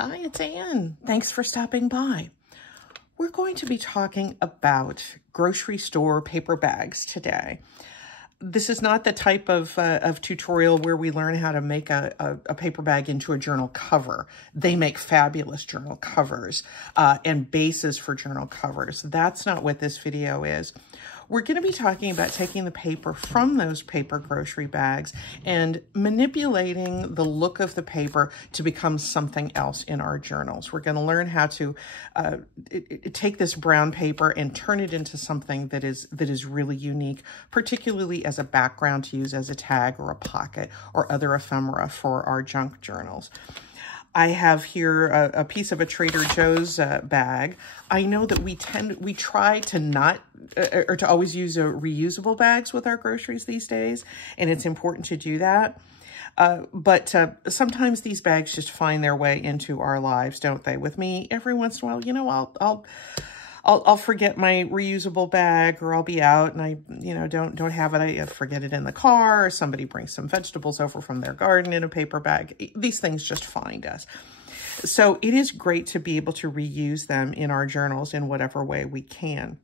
Hi, it's Ann. Thanks for stopping by. We're going to be talking about grocery store paper bags today. This is not the type of tutorial where we learn how to make a paper bag into a journal cover. They make fabulous journal covers and bases for journal covers. That's not what this video is. We're going to be talking about taking the paper from those paper grocery bags and manipulating the look of the paper to become something else in our journals. We're going to learn how to take this brown paper and turn it into something that is really unique, particularly as a background to use as a tag or a pocket or other ephemera for our junk journals. I have here a piece of a Trader Joe's bag. I know that we try to not, or to always use reusable bags with our groceries these days, and it's important to do that. But sometimes these bags just find their way into our lives, don't they? With me, every once in a while, you know, I'll forget my reusable bag, or I'll be out and I, don't have it. I forget it in the car, or somebody brings some vegetables over from their garden in a paper bag. These things just find us. So it is great to be able to reuse them in our journals in whatever way we can.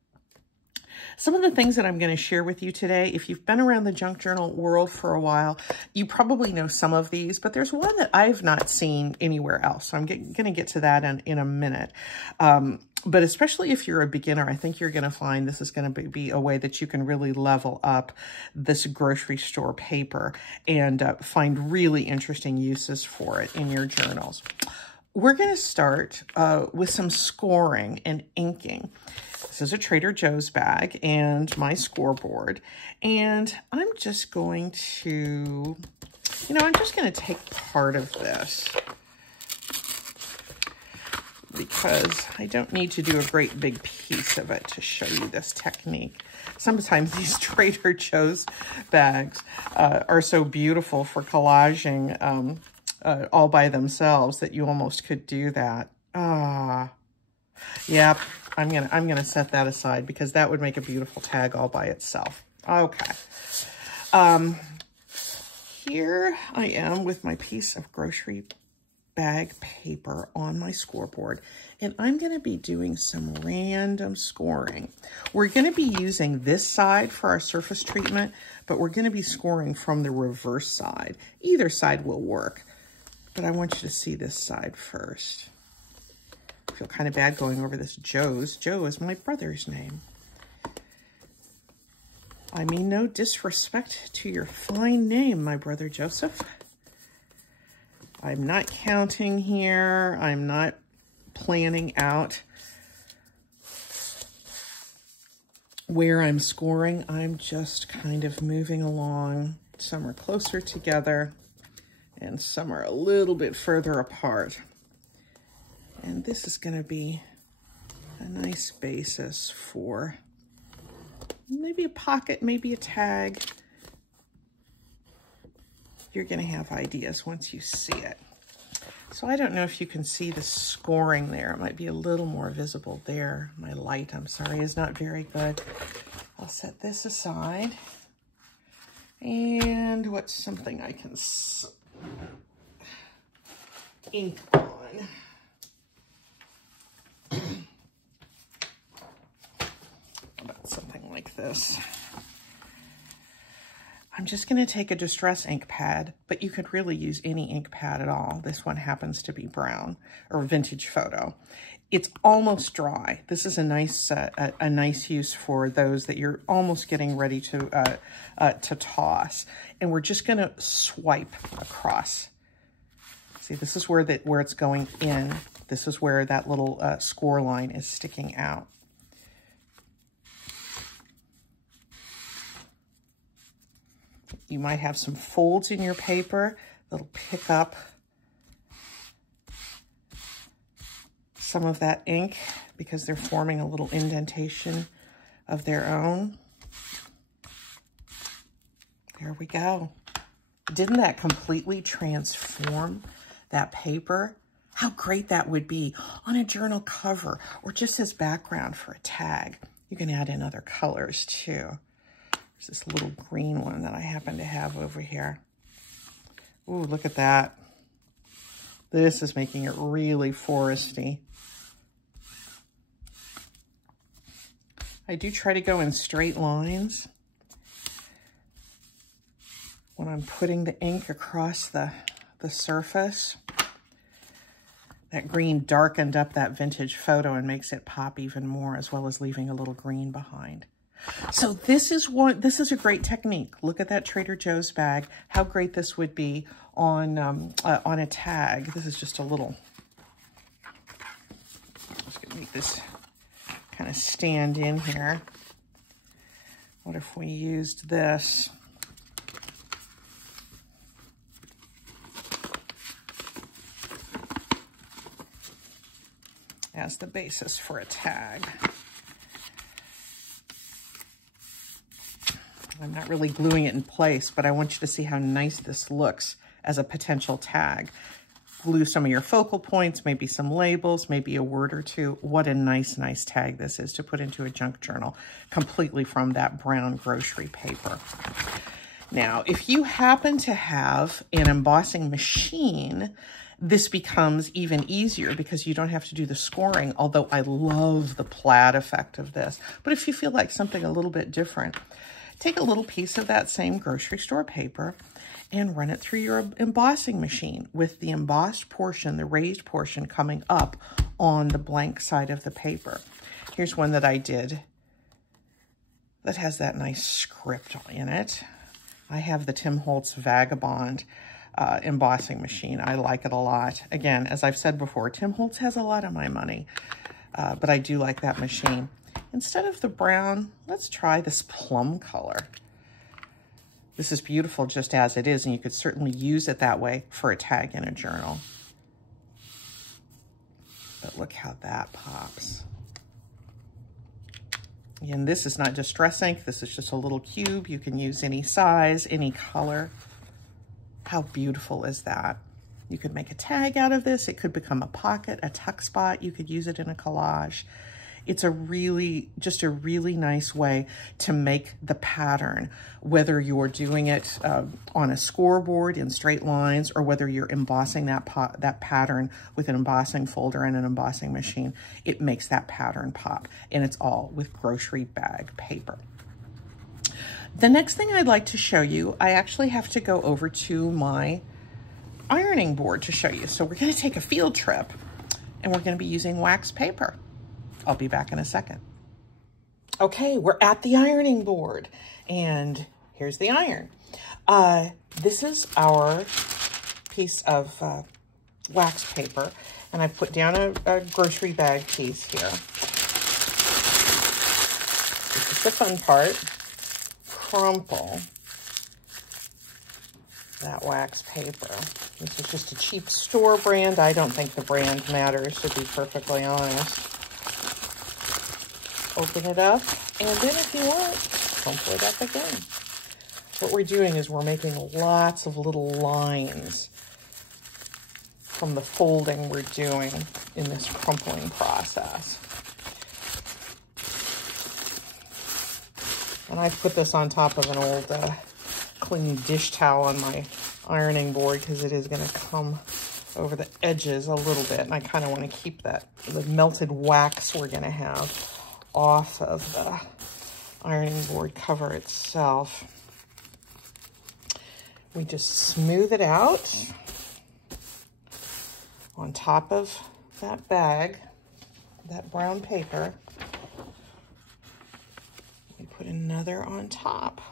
Some of the things that I'm going to share with you today, if you've been around the junk journal world for a while, you probably know some of these, but there's one that I've not seen anywhere else. So I'm going to get to that in a minute. But especially if you're a beginner, I think you're going to find this is going to be a way that you can really level up this grocery store paper and find really interesting uses for it in your journals. We're going to start with some scoring and inking. This is a Trader Joe's bag and my scoreboard. And I'm just going to, I'm just going to take part of this, because I don't need to do a great big piece of it to show you this technique. Sometimes these Trader Joe's bags are so beautiful for collaging all by themselves that you almost could do that. Yep, I'm gonna set that aside because that would make a beautiful tag all by itself. Okay. Here I am with my piece of grocery bag paper on my scoreboard, and I'm going to be doing some random scoring. We're going to be using this side for our surface treatment, but we're going to be scoring from the reverse side. Either side will work, but I want you to see this side first. I feel kind of bad going over this Joe's. Joe is my brother's name. I mean no disrespect to your fine name, my brother Joseph. I'm not counting here. I'm not planning out where I'm scoring. I'm just kind of moving along. Some are closer together and some are a little bit further apart. And this is going to be a nice basis for maybe a pocket, maybe a tag. You're going to have ideas once you see it. So I don't know if you can see the scoring there. It might be a little more visible there. My light, I'm sorry, is not very good. I'll set this aside. And what's something I can ink on? How about something like this? I'm just going to take a Distress ink pad, but you could really use any ink pad at all. This one happens to be brown, or Vintage Photo. It's almost dry. This is a nice use for those that you're almost getting ready to toss. And we're just going to swipe across. See, this is where it's going in. This is where that little score line is sticking out. You might have some folds in your paper that'll pick up some of that ink because they're forming a little indentation of their own. There we go. Didn't that completely transform that paper? How great that would be on a journal cover or just as background for a tag. You can add in other colors too. There's this little green one that I happen to have over here. Ooh, look at that. This is making it really foresty. I do try to go in straight lines when I'm putting the ink across the surface. That green darkened up that vintage photo and makes it pop even more, as well as leaving a little green behind. So this is a great technique. Look at that Trader Joe's bag. How great this would be on a tag. This is just a little, I'm just gonna make this kind of stand in here. What if we used this? As the basis for a tag. I'm not really gluing it in place, but I want you to see how nice this looks as a potential tag. Glue some of your focal points, maybe some labels, maybe a word or two. What a nice, nice tag this is to put into a junk journal, completely from that brown grocery paper. Now, if you happen to have an embossing machine, this becomes even easier because you don't have to do the scoring, although I love the plaid effect of this. But if you feel like something a little bit different, take a little piece of that same grocery store paper and run it through your embossing machine with the embossed portion, the raised portion, coming up on the blank side of the paper. Here's one that I did that has that nice script in it. I have the Tim Holtz Vagabond embossing machine. I like it a lot. Again, as I've said before, Tim Holtz has a lot of my money, but I do like that machine. Instead of the brown, let's try this plum color. This is beautiful just as it is, and you could certainly use it that way for a tag in a journal. But look how that pops. And this is not distress ink. This is just a little cube. You can use any size, any color. How beautiful is that? You could make a tag out of this. It could become a pocket, a tuck spot. You could use it in a collage. It's just a really nice way to make the pattern, whether you're doing it on a scoreboard in straight lines or whether you're embossing that pattern with an embossing folder and an embossing machine. It makes that pattern pop, and it's all with grocery bag paper. The next thing I'd like to show you, I actually have to go over to my ironing board to show you. So we're going to take a field trip, and we're going to be using wax paper. I'll be back in a second. Okay, we're at the ironing board, and here's the iron. This is our piece of wax paper, and I put down a grocery bag piece here. This is the fun part. Crumple that wax paper. This is just a cheap store brand. I don't think the brand matters, to be perfectly honest. Open it up, and then if you want, crumple it up again. What we're doing is we're making lots of little lines from the folding we're doing in this crumpling process. And I put this on top of an old clean dish towel on my ironing board because it is going to come over the edges a little bit, and I kind of want to keep the melted wax we're going to have off of the ironing board cover itself. We just smooth it out on top of that bag, that brown paper. We put another on top.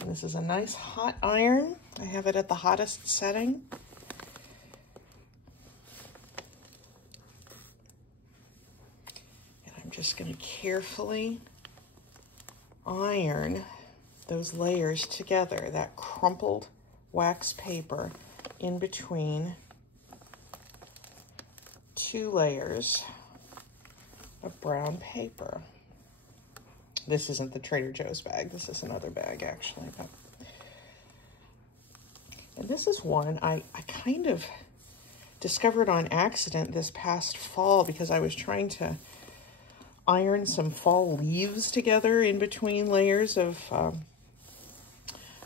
And this is a nice hot iron. I have it at the hottest setting. Just going to carefully iron those layers together, that crumpled wax paper in between two layers of brown paper. This isn't the Trader Joe's bag. This is another bag, actually. And this is one I kind of discovered on accident this past fall because I was trying to iron some fall leaves together in between layers of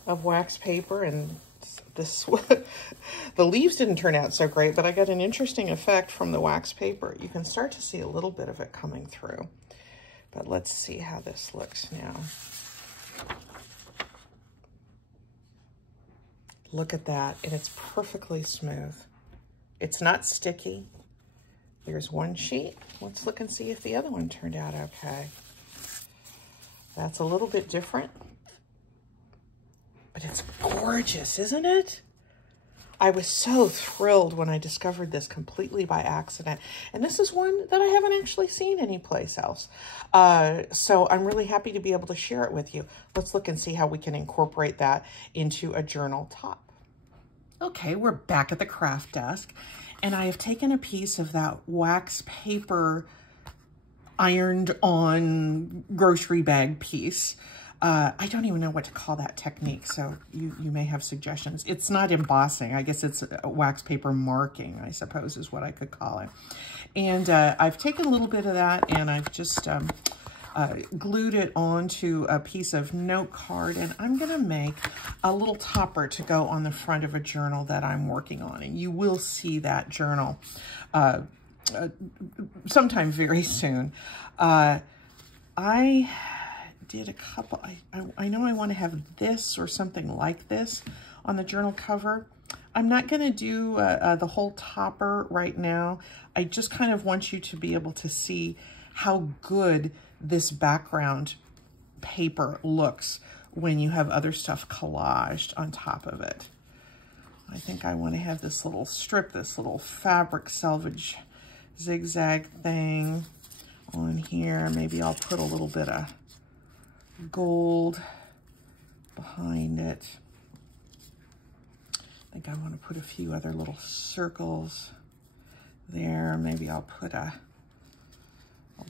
wax paper, and This the leaves didn't turn out so great, but I got an interesting effect from the wax paper. You can start to see a little bit of it coming through. But let's see how this looks now. Look at that, and it's perfectly smooth. It's not sticky. There's one sheet. Let's look and see if the other one turned out okay. That's a little bit different, but it's gorgeous, isn't it? I was so thrilled when I discovered this completely by accident. And this is one that I haven't actually seen anyplace else. So I'm really happy to be able to share it with you. Let's look and see how we can incorporate that into a journal top. Okay, we're back at the craft desk, and I have taken a piece of that wax paper ironed on grocery bag piece. I don't even know what to call that technique, so you may have suggestions. It's not embossing. I guess it's a wax paper marking, I suppose is what I could call it. And I've taken a little bit of that, and I've just glued it onto a piece of note card, and I'm going to make a little topper to go on the front of a journal that I'm working on. And you will see that journal sometime very soon. I did a couple, I know I want to have this or something like this on the journal cover. I'm not going to do the whole topper right now. I just kind of want you to be able to see how good this background paper looks when you have other stuff collaged on top of it. I think I want to have this little strip, this little fabric selvage zigzag thing on here. Maybe I'll put a little bit of gold behind it. I think I want to put a few other little circles there. Maybe I'll put a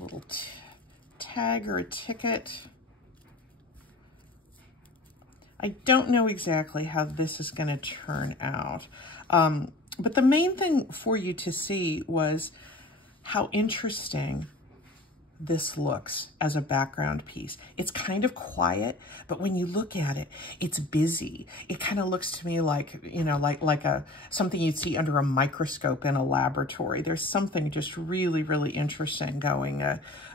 little tag or a ticket. I don't know exactly how this is going to turn out. But the main thing for you to see was how interesting this looks as a background piece. It's kind of quiet, but when you look at it, it's busy. It kind of looks to me like, you know, like something you'd see under a microscope in a laboratory. There's something just really, really interesting going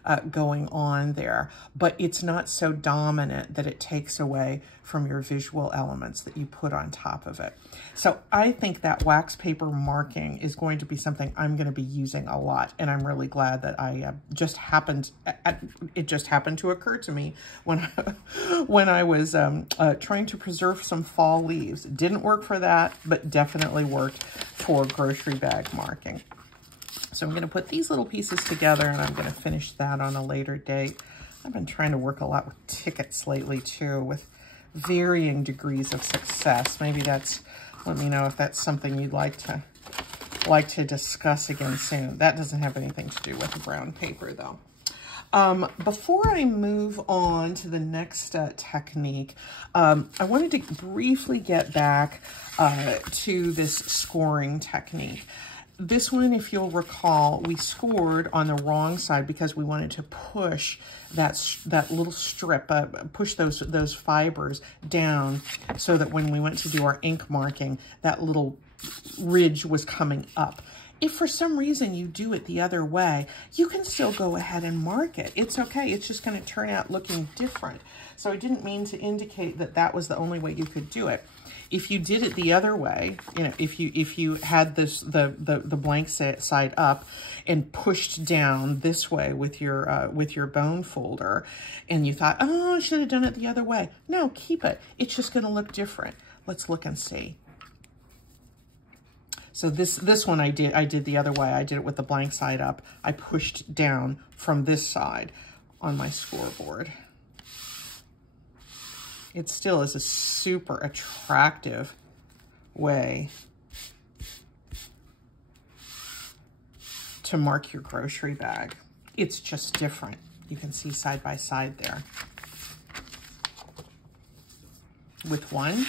on there, but it's not so dominant that it takes away from your visual elements that you put on top of it. So I think that wax paper marking is going to be something I'm going to be using a lot, and I'm really glad that I it just happened to occur to me when I was trying to preserve some fall leaves. It didn't work for that, but definitely worked for grocery bag marking. So I'm going to put these little pieces together, and I'm going to finish that on a later date. I've been trying to work a lot with tickets lately too, with varying degrees of success. Maybe that's, let me know if that's something you'd like to discuss again soon. That doesn't have anything to do with the brown paper though. Before I move on to the next technique, I wanted to briefly get back to this scoring technique. This one, if you'll recall, we scored on the wrong side because we wanted to push that little strip, push those fibers down so that when we went to do our ink marking, that little ridge was coming up. If for some reason you do it the other way, you can still go ahead and mark it. It's okay. It's just going to turn out looking different. So I didn't mean to indicate that that was the only way you could do it. If you did it the other way, you know, if you had this the blank side up and pushed down this way with your bone folder, and you thought, oh, I should have done it the other way. No, keep it. It's just going to look different. Let's look and see. So this one I did the other way. I did it with the blank side up. I pushed down from this side on my scoreboard. It still is a super attractive way to mark your grocery bag. It's just different. You can see side by side there. With one,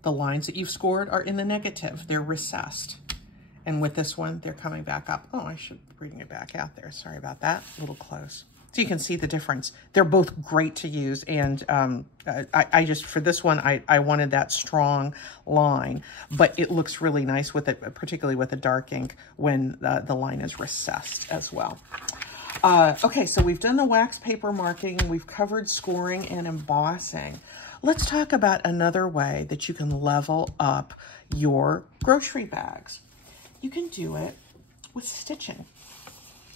the lines that you've scored are in the negative. They're recessed. And with this one, they're coming back up. Oh, I should bring it back out there. Sorry about that. A little close. So you can see the difference. They're both great to use, and I just, for this one, I wanted that strong line, but it looks really nice with it, particularly with the dark ink when the line is recessed as well. Okay, so we've done the wax paper marking, we've covered scoring and embossing. Let's talk about another way that you can level up your grocery bags. You can do it with stitching,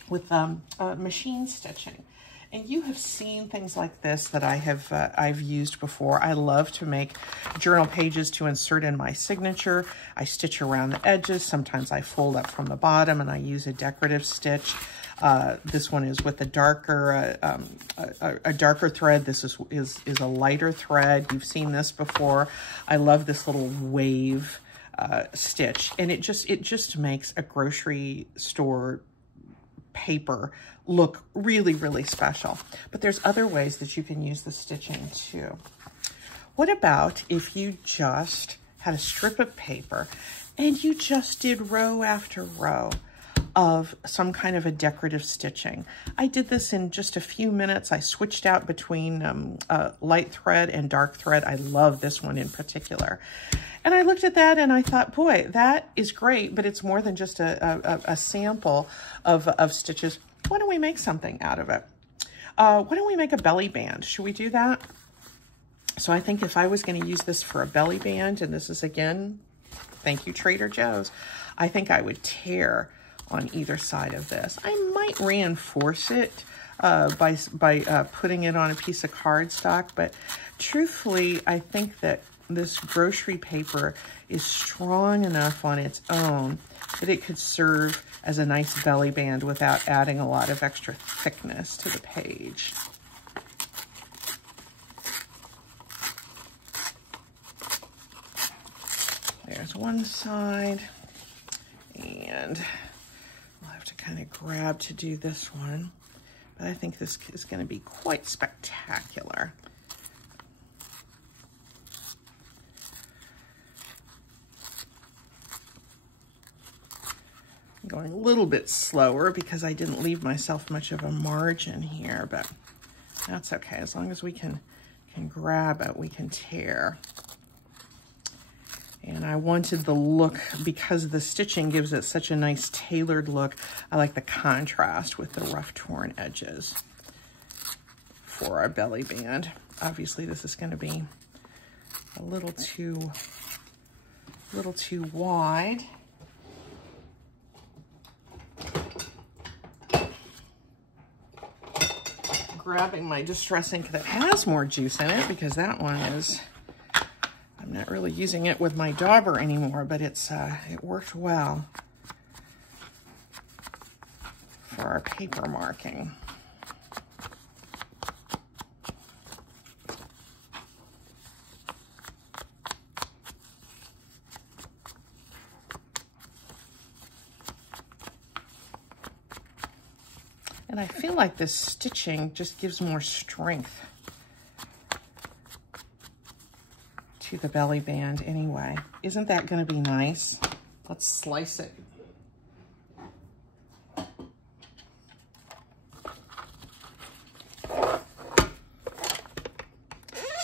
with machine stitching. And you have seen things like this that I've used before. I love to make journal pages to insert in my signature. I stitch around the edges. Sometimes I fold up from the bottom and I use a decorative stitch. This one is with a darker thread. This is a lighter thread. You've seen this before. I love this little wave stitch, and it just makes a grocery store paper look really, really special. But there's other ways that you can use the stitching too. What about if you just had a strip of paper and you just did row after row of some kind of a decorative stitching? I did this in just a few minutes. I switched out between light thread and dark thread. I love this one in particular. And I looked at that and I thought, boy, that is great, but it's more than just a sample of stitches. Why don't we make something out of it? Why don't we make a belly band? Should we do that? So I think if I was going to use this for a belly band, and this is, again, thank you, Trader Joe's, I think I would tear on either side of this. I might reinforce it by putting it on a piece of cardstock, but truthfully, I think that this grocery paper is strong enough on its own that it could serve as a nice belly band without adding a lot of extra thickness to the page. There's one side, and I'll have to kind of grab to do this one, but I think this is going to be quite spectacular. I'm going a little bit slower because I didn't leave myself much of a margin here, but that's okay. As long as we can grab it, we can tear. And I wanted the look, because the stitching gives it such a nice tailored look, I like the contrast with the rough torn edges for our belly band. Obviously this is going to be a little too wide. Grabbing my Distress ink that has more juice in it, because that one is, I'm not really using it with my dauber anymore, but it worked well for our paper marking. And I feel like this stitching just gives more strength to the belly band anyway. Isn't that going to be nice? Let's slice it.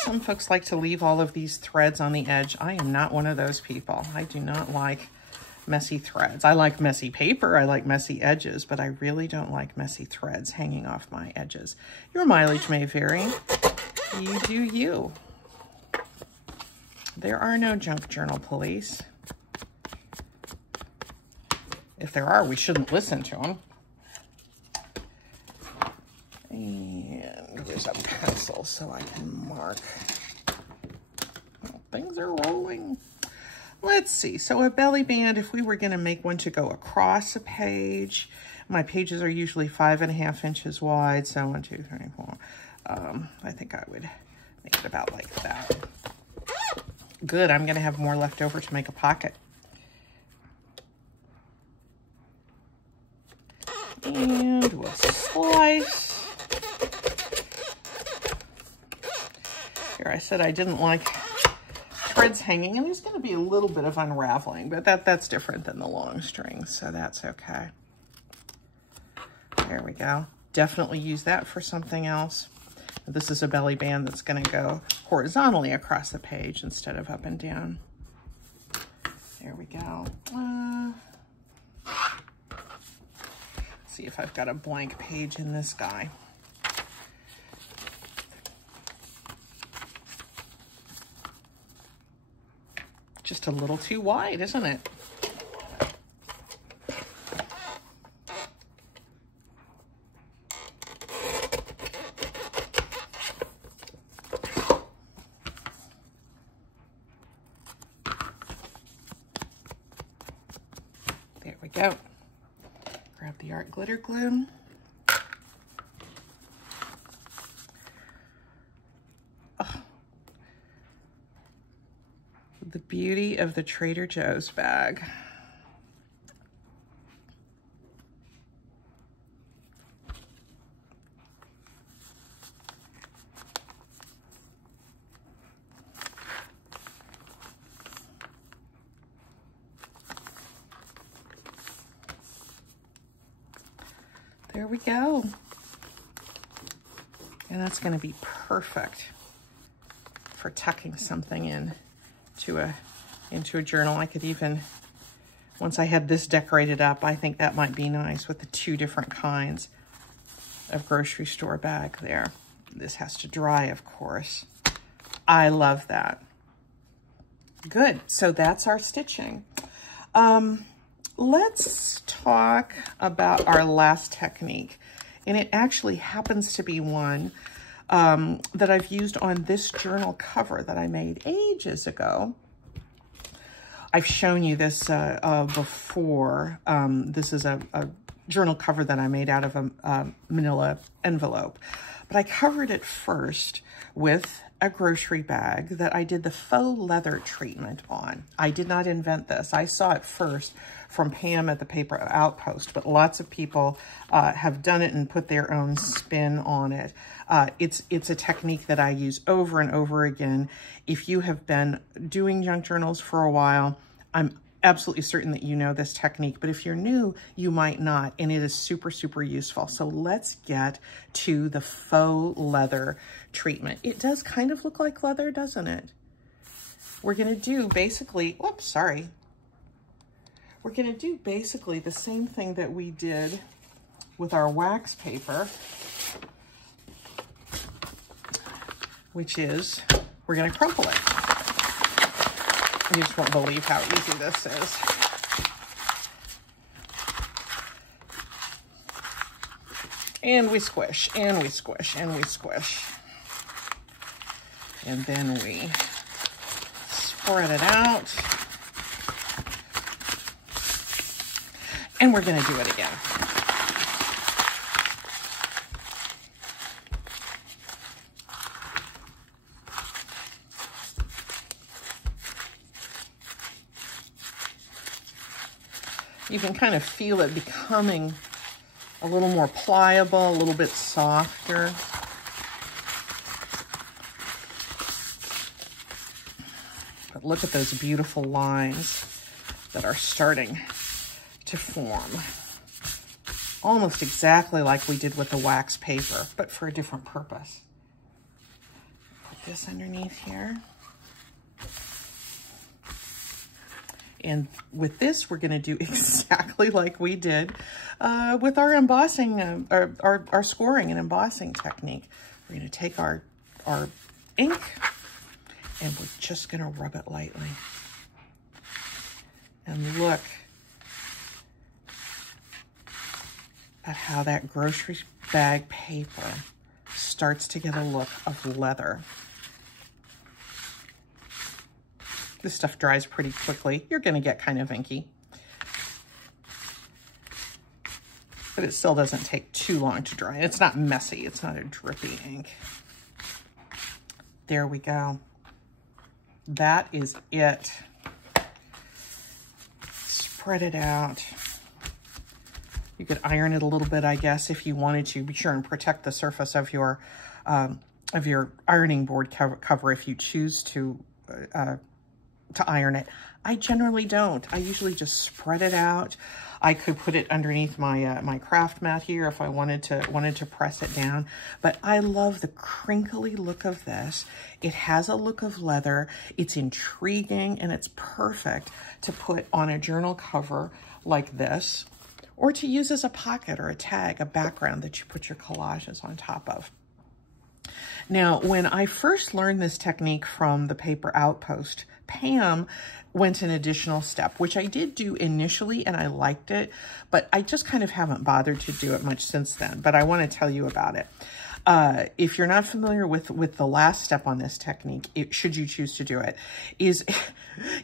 Some folks like to leave all of these threads on the edge. I am not one of those people. I do not like messy threads. I like messy paper, I like messy edges, but I really don't like messy threads hanging off my edges. Your mileage may vary. You do you. There are no junk journal police. If there are, we shouldn't listen to them. And there's a pencil so I can mark. Oh, things are rolling. Let's see, so a belly band, if we were going to make one to go across a page, my pages are usually 5.5 inches wide, so 1, 2, 3, 4. I think I would make it about like that. Good, I'm going to have more left over to make a pocket. And we'll slice. Here, I said I didn't like threads hanging, and there's going to be a little bit of unraveling, but that's different than the long strings, so that's okay. There we go. definitely use that for something else. This is a belly band that's going to go horizontally across the page instead of up and down. There we go. Let's see if I've got a blank page in this guy. Just a little too wide, isn't it? There we go. Grab the art glitter glue. Oh. The beauty of the Trader Joe's bag. There we go. And that's going to be perfect for tucking something in into a journal. I could even, once I had this decorated up, I think that might be nice with the two different kinds of grocery store bag there. This has to dry, of course. I love that. Good. So that's our stitching. Let's talk about our last technique. And it actually happens to be one that I've used on this journal cover that I made ages ago. I've shown you this before. This is a journal cover that I made out of a manila envelope. But I covered it first with a grocery bag that I did the faux leather treatment on. I did not invent this. I saw it first from Pam at the Paper Outpost, but lots of people have done it and put their own spin on it. It's a technique that I use over and over again. If you have been doing junk journals for a while, I'm absolutely certain that you know this technique, but if you're new, you might not, and it is super, super useful. So let's get to the faux leather treatment. It does kind of look like leather, doesn't it? We're gonna do basically, whoops, sorry. We're gonna do basically the same thing that we did with our wax paper, which is, we're gonna crumple it. You just won't believe how easy this is. And we squish, and we squish, and we squish. And then we spread it out. And we're gonna do it again. You can kind of feel it becoming a little more pliable, a little bit softer. But look at those beautiful lines that are starting to form. Almost exactly like we did with the wax paper, but for a different purpose. Put this underneath here. And with this, we're going to do exactly like we did with our embossing, our scoring and embossing technique. We're going to take our ink and we're just going to rub it lightly. And look at how that grocery bag paper starts to get a look of leather. This stuff dries pretty quickly. You're going to get kind of inky. But it still doesn't take too long to dry. It's not messy. It's not a drippy ink. There we go. That is it. Spread it out. You could iron it a little bit, I guess, if you wanted to. Be sure and protect the surface of your ironing board cover if you choose to iron it. I generally don't. I usually just spread it out. I could put it underneath my my craft mat here if I wanted to press it down. But I love the crinkly look of this. It has a look of leather. It's intriguing, and it's perfect to put on a journal cover like this, or to use as a pocket or a tag, a background that you put your collages on top of. Now, when I first learned this technique from the Paper Outpost, Pam went an additional step, which I did do initially, and I liked it, but I just kind of haven't bothered to do it much since then, but I want to tell you about it. If you're not familiar with the last step on this technique, should you choose to do it, is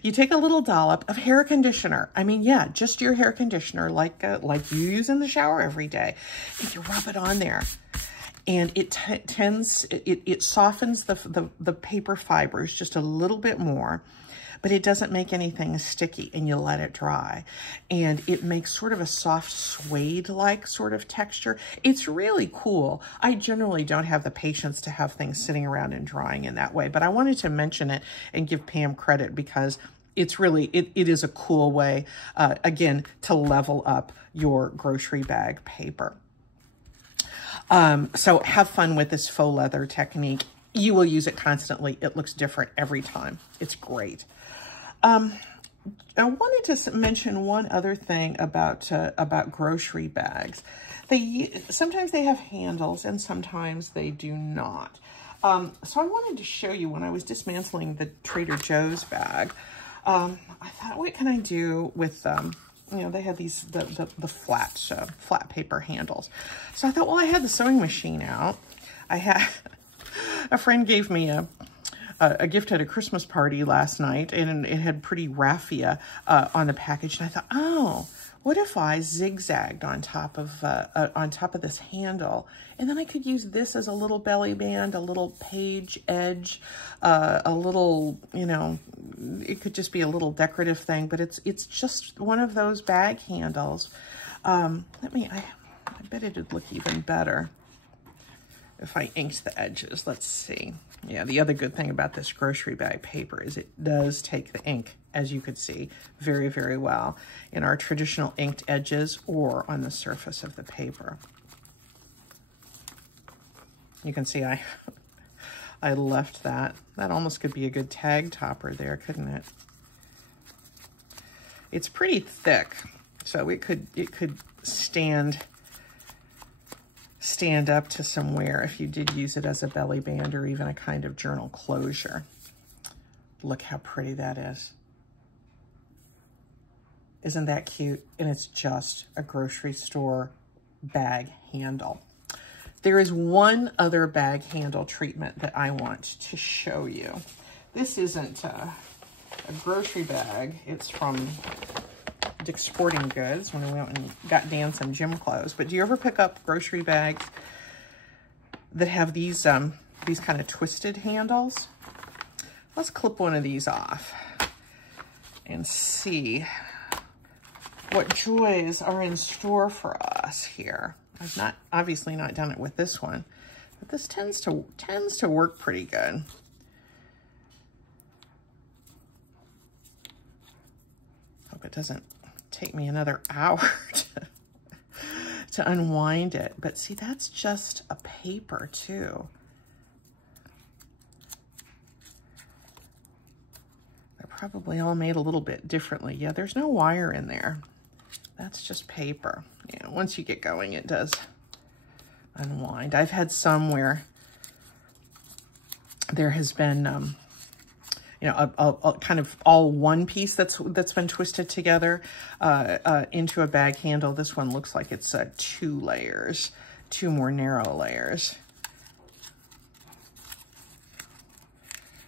you take a little dollop of hair conditioner. I mean, yeah, just your hair conditioner, like you use in the shower every day, and you rub it on there. And it softens the paper fibers just a little bit more, but it doesn't make anything sticky, and you let it dry. And it makes sort of a soft suede-like sort of texture. It's really cool. I generally don't have the patience to have things sitting around and drying in that way, but I wanted to mention it and give Pam credit because it's really, it is a cool way, again, to level up your grocery bag paper. So have fun with this faux leather technique. You will use it constantly. It looks different every time. It's great. I wanted to mention one other thing about grocery bags. Sometimes they have handles and sometimes they do not. So I wanted to show you when I was dismantling the Trader Joe's bag. I thought, what can I do with you know, they had these, the flat paper handles. So I thought, well, I had the sewing machine out. I had, a friend gave me a gift at a Christmas party last night, and it had pretty raffia on the package. And I thought, oh, what if I zigzagged on top of this handle, and then I could use this as a little belly band, a little page edge, a little, you know, it could just be a little decorative thing, but it's just one of those bag handles. I bet it'd look even better if I inked the edges. Let's see. Yeah, the other good thing about this grocery bag paper is it does take the ink, as you could see, very, very well in our traditional inked edges or on the surface of the paper. You can see I left that. That almost could be a good tag topper there, couldn't it? It's pretty thick, so it could stand up to somewhere if you did use it as a belly band or even a kind of journal closure. Look how pretty that is. Isn't that cute? And it's just a grocery store bag handle. There is one other bag handle treatment that I want to show you. This isn't a grocery bag. It's from Dick's Sporting Goods when we went and got Dan some gym clothes. But do you ever pick up grocery bags that have these kind of twisted handles? Let's clip one of these off and see what joys are in store for us here. I've obviously not done it with this one, but this tends to work pretty good. Hope it doesn't take me another hour to unwind it. But see, that's just a paper too. They're probably all made a little bit differently. Yeah, there's no wire in there. That's just paper. Yeah, once you get going, it does unwind. I've had some where there has been, you know, a kind of all one piece that's been twisted together into a bag handle. This one looks like it's 2 layers, 2 more narrow layers.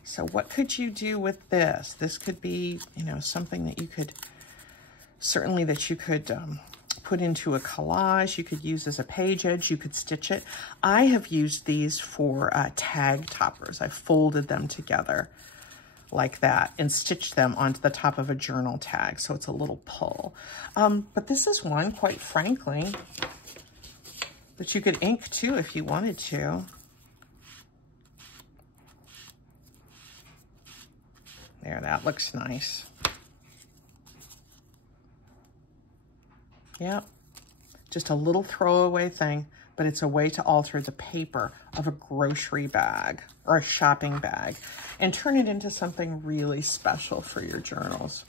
So what could you do with this? This could be, you know, something that you could, certainly that you could put into a collage. You could use as a page edge. You could stitch it. I have used these for tag toppers. I folded them together like that and stitched them onto the top of a journal tag, so it's a little pull. But this is one, quite frankly, that you could ink too if you wanted to. There, that looks nice. Yep, just a little throwaway thing, but it's a way to alter the paper of a grocery bag or a shopping bag and turn it into something really special for your journals.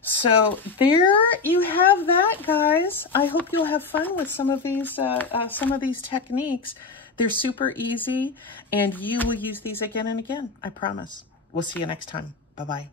So there you have that, guys. I hope you'll have fun with some of these techniques. They're super easy, and you will use these again and again, I promise. We'll see you next time. Bye-bye.